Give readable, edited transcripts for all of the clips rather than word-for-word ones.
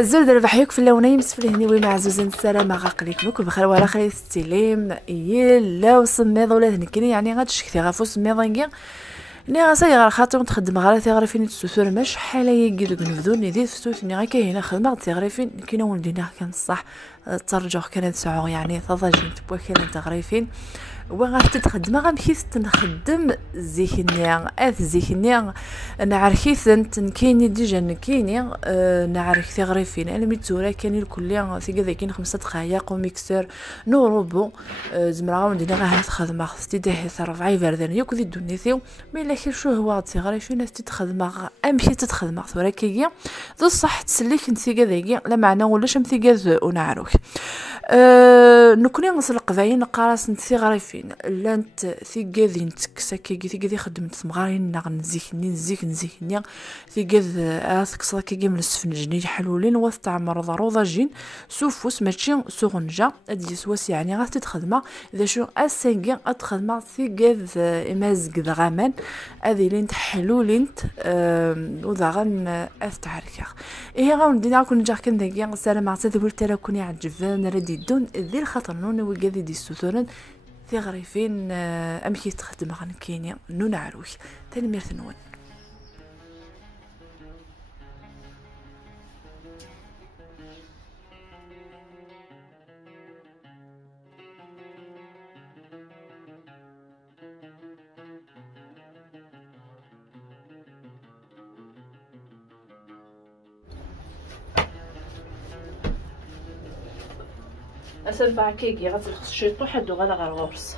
زرد ربحيك في اللونين مسفل هنيوي مع زوزن السلامة غاقليك مك بخير ولا خلي السليم يلا وسميض ولا هنكني يعني غاتشكتي غافو سميض نكي ني غاسا غير خاطر نتخدم غير تيغري فين تسوسور ما شحال يجي دوك نفذو ني ديت فتوت ني غا كاينه خدمه تيغري فين كاينه ولدينا كان الصح ترجع كانت ساعه يعني تضاجين تبوا كان تغري فين وغادي تخدم غنمشي نخدم زيكني زيكني نعرفيت كاينين ديجا كاينين نعرف تيغري فين انا ميتورا كاين الكل في كذا كاين 5 دقائق وميكسور نو روبو زمرا ندير غير هاد الخدمه خصتي دير 4 فردان ياك دي دونيتيو مي لا كيف شو هو تيغري فين ناس تخدم امشي تتخدم ورا كي ذو صح تسليك انت كذا لا معنى ولاش امتي كاز ونعروك نكوني نسلق باين قراص نتي فين لا انت في كاذي نتكسا كي خدمت مغارين نزيكني في كاذ اسكسا كي من السفنجني حلولين واستعمر ضروضاجين سوفوس ماشي سوغنجا ادي سواس يعني غا تخدمه اذا شو اسانكي اتخدمه في كاذ امازك دغامان هذه لين حلولين وذا غن استعركه ايه غندينا كون نجا كندير السلام عليكم تقول ترى كوني عجبان ردي دون ذي الخطر نون وكذي دي السوثورن في غريفين امشي تخدم غن كينيا نو نعروش تاني ميرث نون اسرفع كيكي غتلخص شيطو حدو غادا غير غورس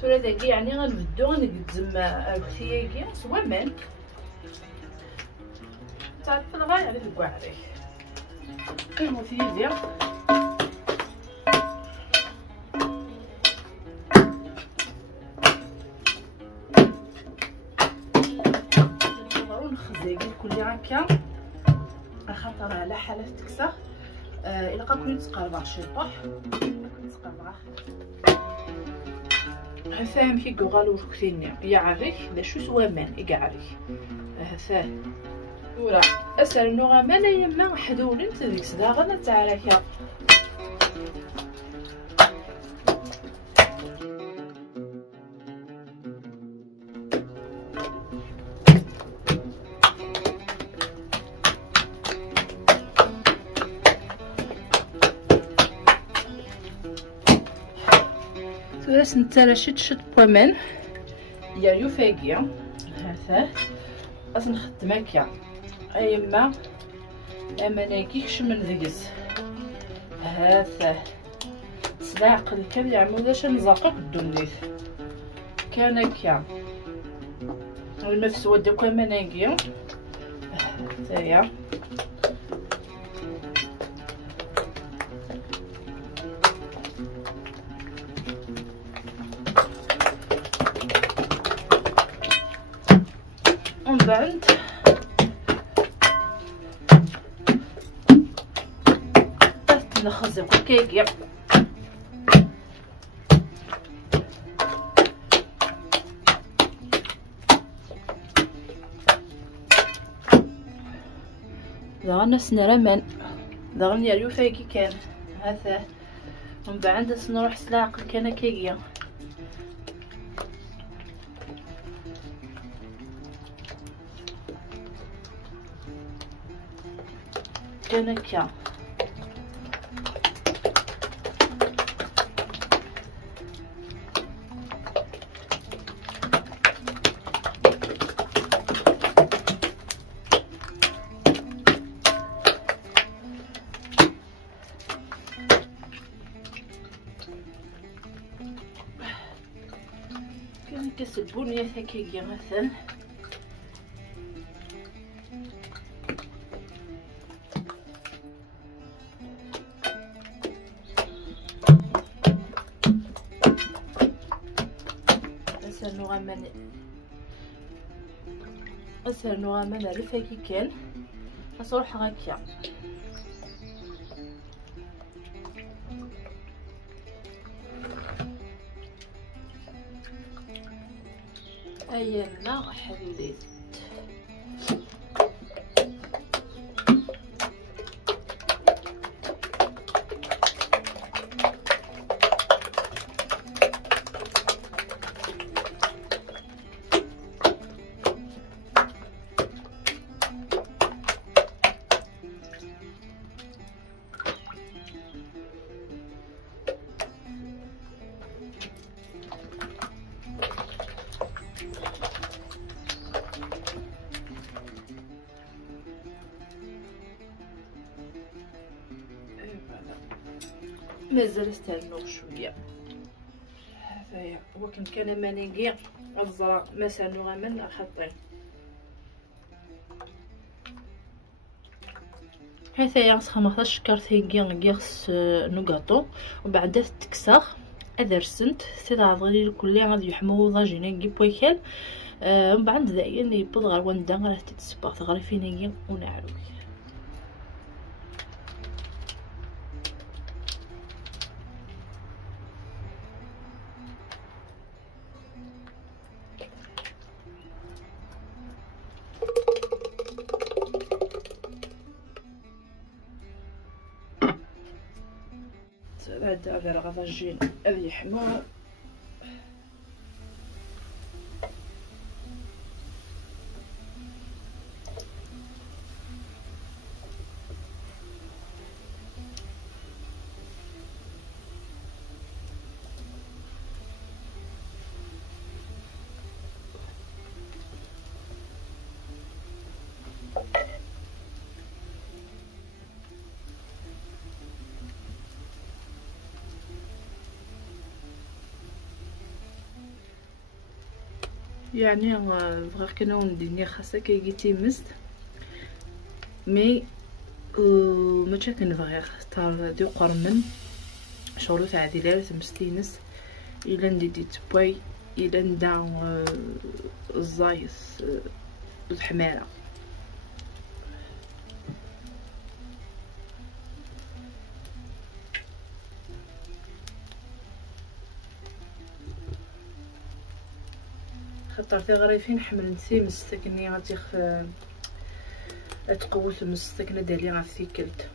سورة داكي يعني غنبدو غنقدم الوثياكي سوا مان تعرف الغاية على الكواعري الوثيا نقدروا نخزي كل هكا خاطر على حالة تكسى الا كنتي تقربع شيطوح تقربع فاهم كي قالوا كثيرني يعرف ذا شو سوا مان يقعرف فاهم ورا اسال نوغا مان يما حدول انت ديك صداغنا تعرف بس نتالا شت بومان يا يوفاكيا هذا اصلا نخدم هكا ايما اما ناكيكش من ذكز هذا سلاق الكل يعملوا باش نزاقق الدنيت كان هكا المفسود دوكا مناكيا هذايا بعد نخزق كيكي داغنا سنرمان داغني اليو فايكي كان هذا من بعد نروح سلاق كان كيكي كان هكا كان كاس البنية هكايا مثلا غامان رفا كي كان غنصلح هكا. هيا لنا حليت مازال استناو شويه. هذايا هو كان مانيكي الزرق مسانو غامن حاطين. هذايا سخمخ شكرتيكي غيرس نوغاطو وبعدا تكسخ ادرسنت سيدا عضغلي كلي غادي يحمو ضاجيني بويكال من بعد دايا يبوض غير وندا راه تتسبغ تغري فينيا ونعرو. هذا غير غاجين هذه حمار يعني بغا كنا ونديني خاصة كي تيمست مي ما جا كنبغي اختار دي قرمن شغلو تاع ديال تمستينس الا نديت بوي الا ندا الزايس الحمارة خطرتي غريفين حمل نسي مستكني غادي تقوت مستكنه دالي غافيكلت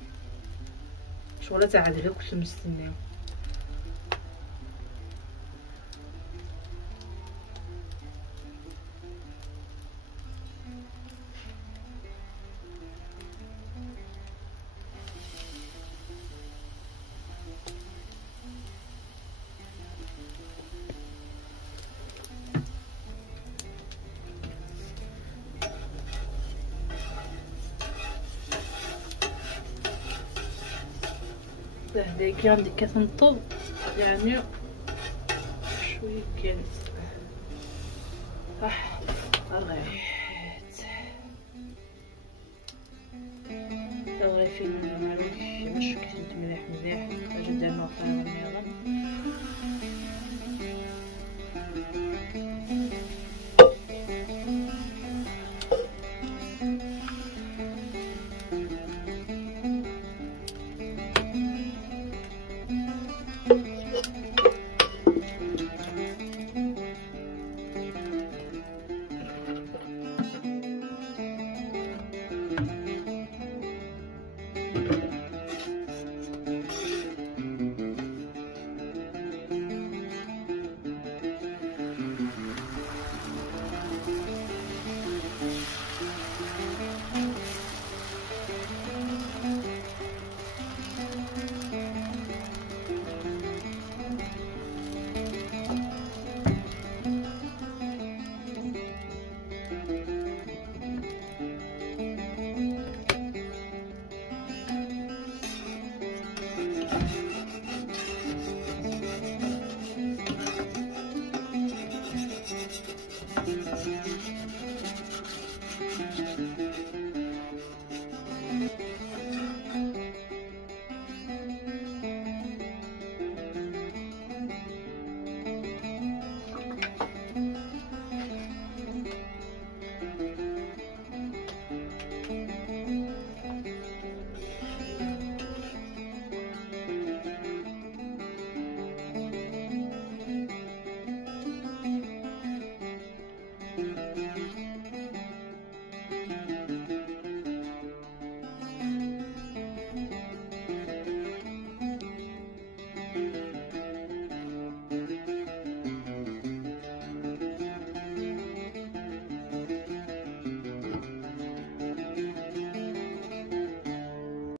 شغله تاع عدله كنت مستنيو. هذا كي عندي كتنطب يعني شويه كان صح رغيت فين نعرف باش كنت مليح جدا نوقع الميغان